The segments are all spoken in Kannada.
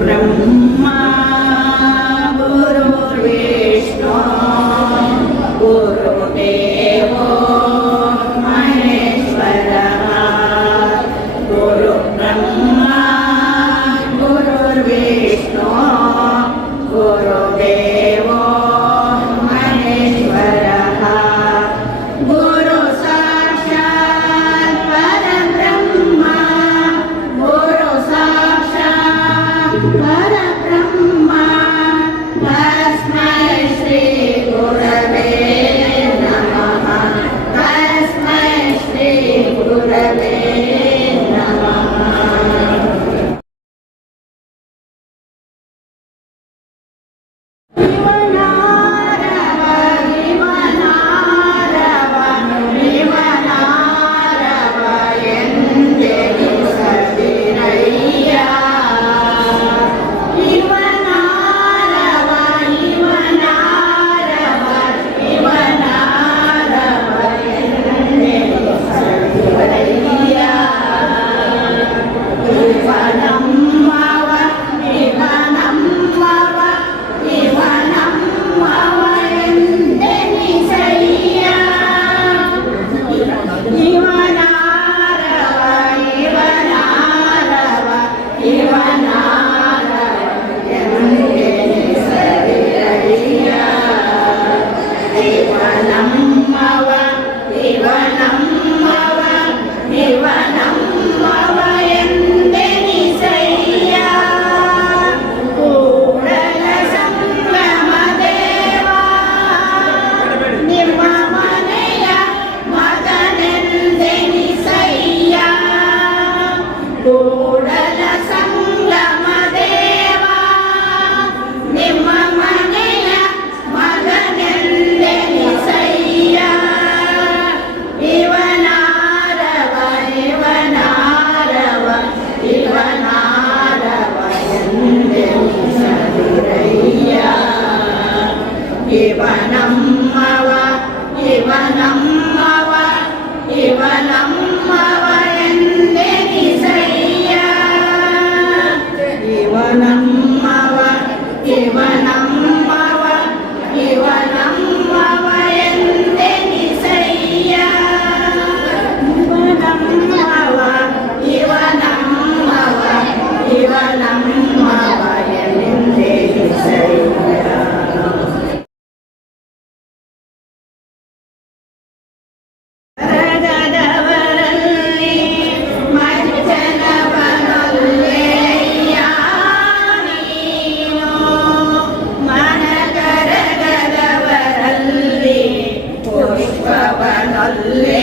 Brahma அல்லே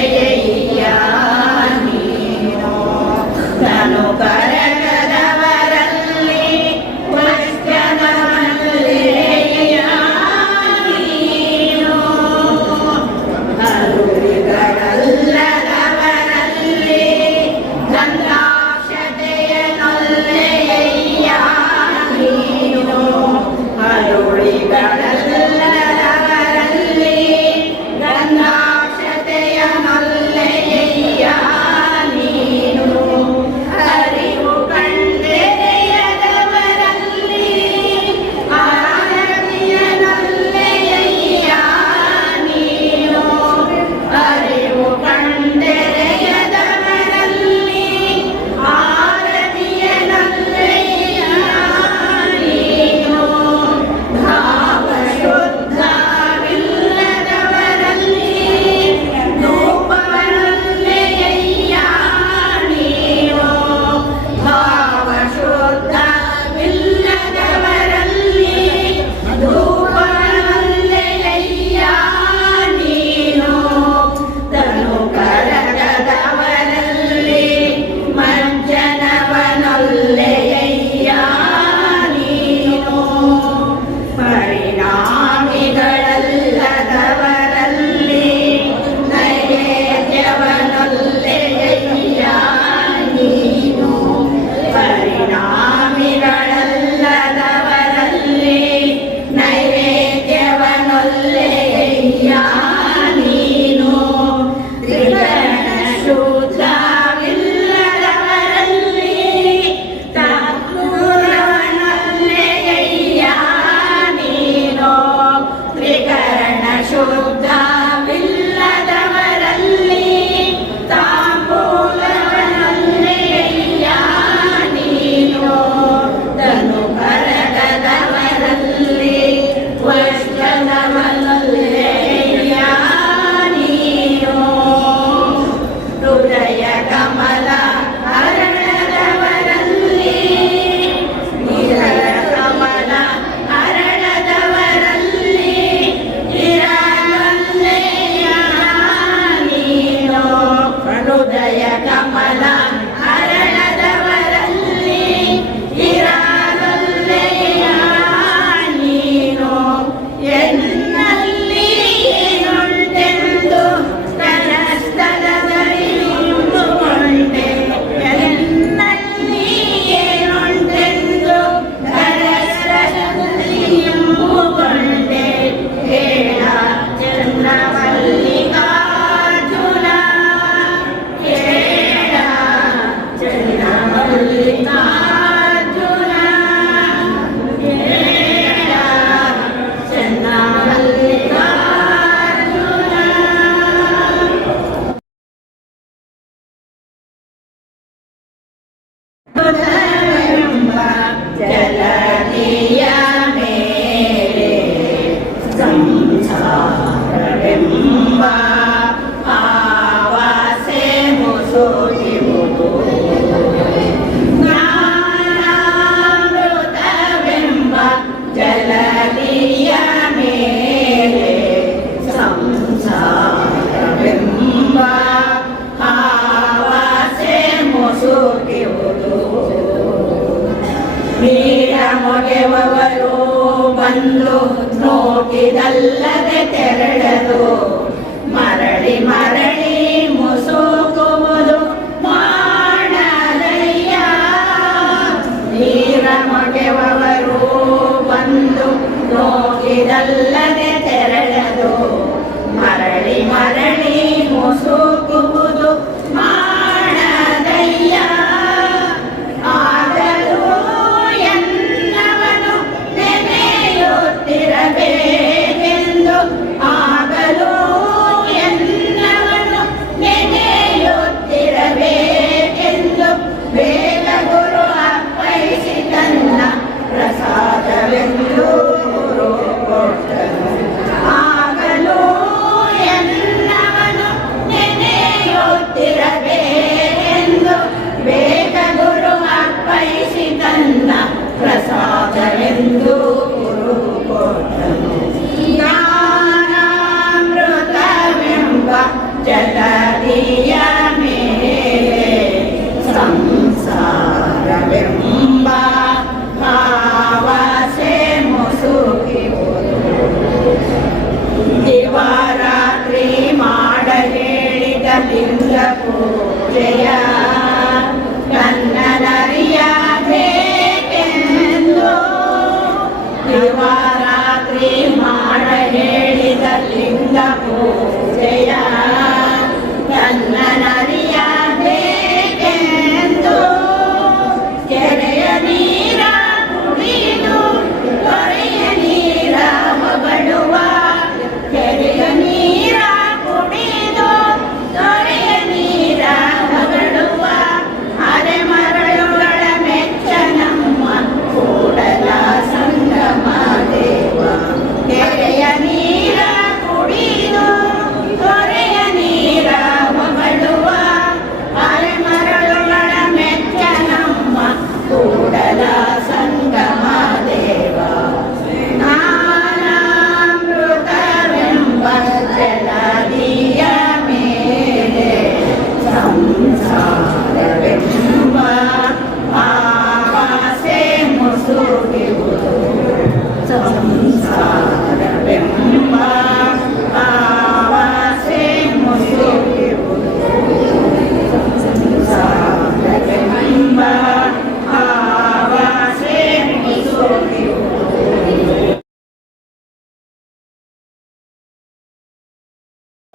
ವೀರ ಬಂದು ನೋಟಿದಲ್ಲದೆ ತೆರಳದು ಮರಳಿ ಮರಳಿ ಮುಸುಕುವುದು ಮಾಡಲಯ್ಯ ನೀರ ಮೊಗೆವರು ಬಂದು ನೋಟಿದಲ್ಲದೆ ತೆರಳದು ಮರಳಿ ಮರಳಿ ಮುಸು Yeah.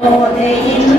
我的。